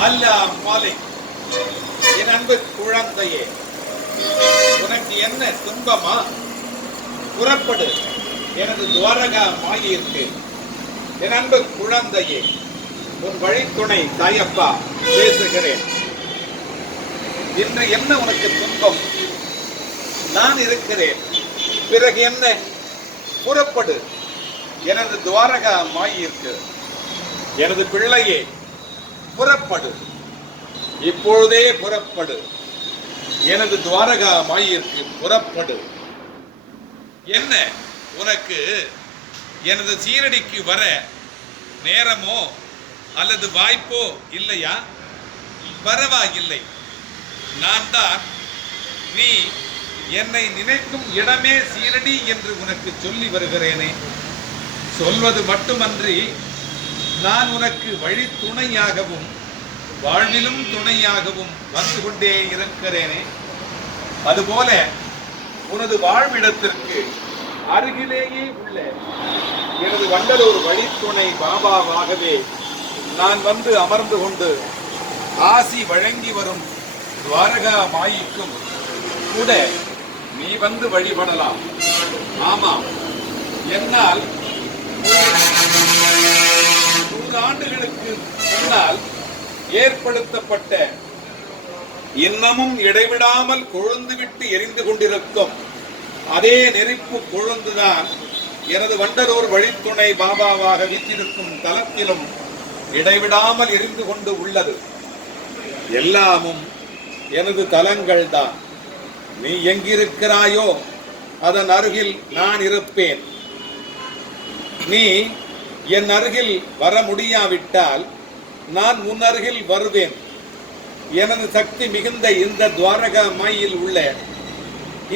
அல்லா மாலிக் என் அன்பு குழந்தையே உனக்கு என்ன துன்பமா? புறப்படு. எனது துவாரகா மாயிருக்கு என் அன்பு குழந்தையே உன் வழித்துணை தாயப்பா பேசுகிறேன். இன்று என்ன உனக்கு துன்பம்? நான் இருக்கிறேன். பிறகு என்ன? புறப்படு. எனது துவாரகா மாயிருக்கு எனது பிள்ளையே புறப்படு. இப்பொழுதே புறப்படு. எனது துவாரகா மாயிற்கு புறப்படு. என்ன? உனக்கு எனது சீரடிக்கு வர நேரமோ அல்லது வாய்ப்போ இல்லையா? பரவாயில்லை. நான் தான் நீ என்னை நினைக்கும் இடமே சீரடி என்று உனக்கு சொல்லி வருகிறேனே. சொல்வது மட்டுமன்றி நான் உனக்கு வழி துணையாகவும் வாழ்விலும் துணையாகவும் வந்து கொண்டே இருக்கிறேனே. அதுபோல உனது வாழ்விடத்திற்கு அருகிலேயே உள்ள எனது வண்டலூர் வழித்துணை பாபாவாகவே நான் வந்து அமர்ந்து கொண்டு ஆசி வழங்கி வரும் துவாரகா மாயிக்கும் கூட நீ வந்து வழிபடலாம். ஆமாம். என்னால் ஏற்படுத்தப்பட்ட இன்னமும் இடைவிடாமல் கொழுந்துவிட்டு எரிந்து கொண்டிருக்கும் அதே நெருப்பு கொழுந்துதான் எனது வண்டலூர் வழித்துணை பாபாவாக வீற்றிருக்கும் தலத்திலும் இடைவிடாமல் எரிந்து கொண்டு உள்ளது. எல்லாமும் எனது தலங்கள் தான் நீ எங்கிருக்கிறாயோ அதன் அருகில் நான் இருப்பேன். நீ என் அருகில் வர முடியாவிட்டால் நான் உன்னருகில் வருவேன். எனது சக்தி மிகுந்த இந்த துவாரகா மாயில் உள்ள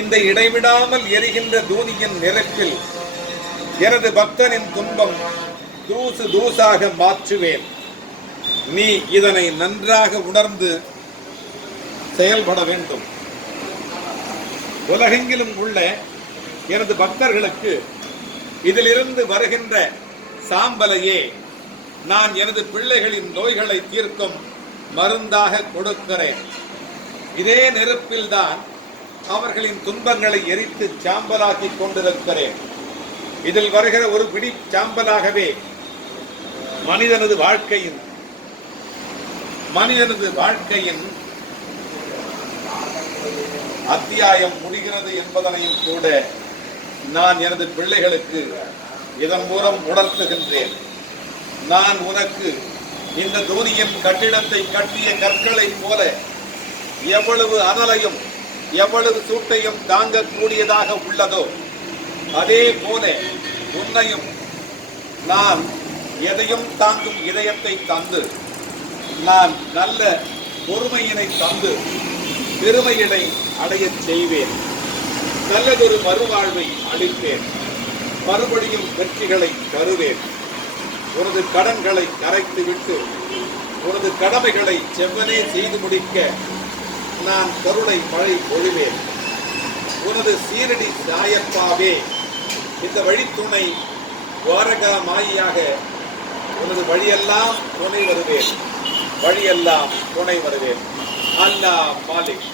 இந்த இடைவிடாமல் எரிகின்ற தூணியின் நெருப்பில் எனது பக்தனின் துன்பம் தூசு தூசாக மாற்றுவேன். நீ இதனை நன்றாக உணர்ந்து செயல்பட வேண்டும். உலகெங்கிலும் உள்ள எனது பக்தர்களுக்கு இதிலிருந்து வருகின்ற சாம்பலையே நான் எனது பிள்ளைகளின் நோய்களை தீர்க்கும் மருந்தாக கொடுக்கிறேன். இதே நெருப்பில்தான் அவர்களின் துன்பங்களை எரித்து சாம்பலாக்கி கொண்டிருக்கிறேன். இதில் வருகிற ஒரு பிடி சாம்பலாகவே மனிதனது வாழ்க்கையின் மனிதனது வாழ்க்கையின் அத்தியாயம் முடிகிறது என்பதனையும் கூட நான் எனது பிள்ளைகளுக்கு இதன் மூலம் உணர்த்துகின்றேன். நான் உனக்கு இந்த தூரியம் கட்டிடத்தை கட்டிய கற்களைப் போல எவ்வளவு அனலையும் எவ்வளவு சூட்டையும் தாங்கக்கூடியதாக உள்ளதோ அதே போல உன்னையும் நான் எதையும் தாங்கும் இதயத்தை தந்து நான் நல்ல பொறுமையினை தந்து பெருமையினை அடையச் செய்வேன். நல்லதொரு மறுவாழ்வை அளிப்பேன். மறுபடியும் வெற்றிகளை தருவேன். உனது கடன்களை கரைத்து விட்டு உனது கடமைகளை செவ்வனே செய்து முடிக்க நான் கருணை மழை பொழிவேன். உனது சீரடி சாயப்பாவே இந்த வழித்துணை துவாரகா மாயியாக உனது வழியெல்லாம் துணை வருவேன். வழியெல்லாம் துணை வருவேன். அல்லா மாலிக்.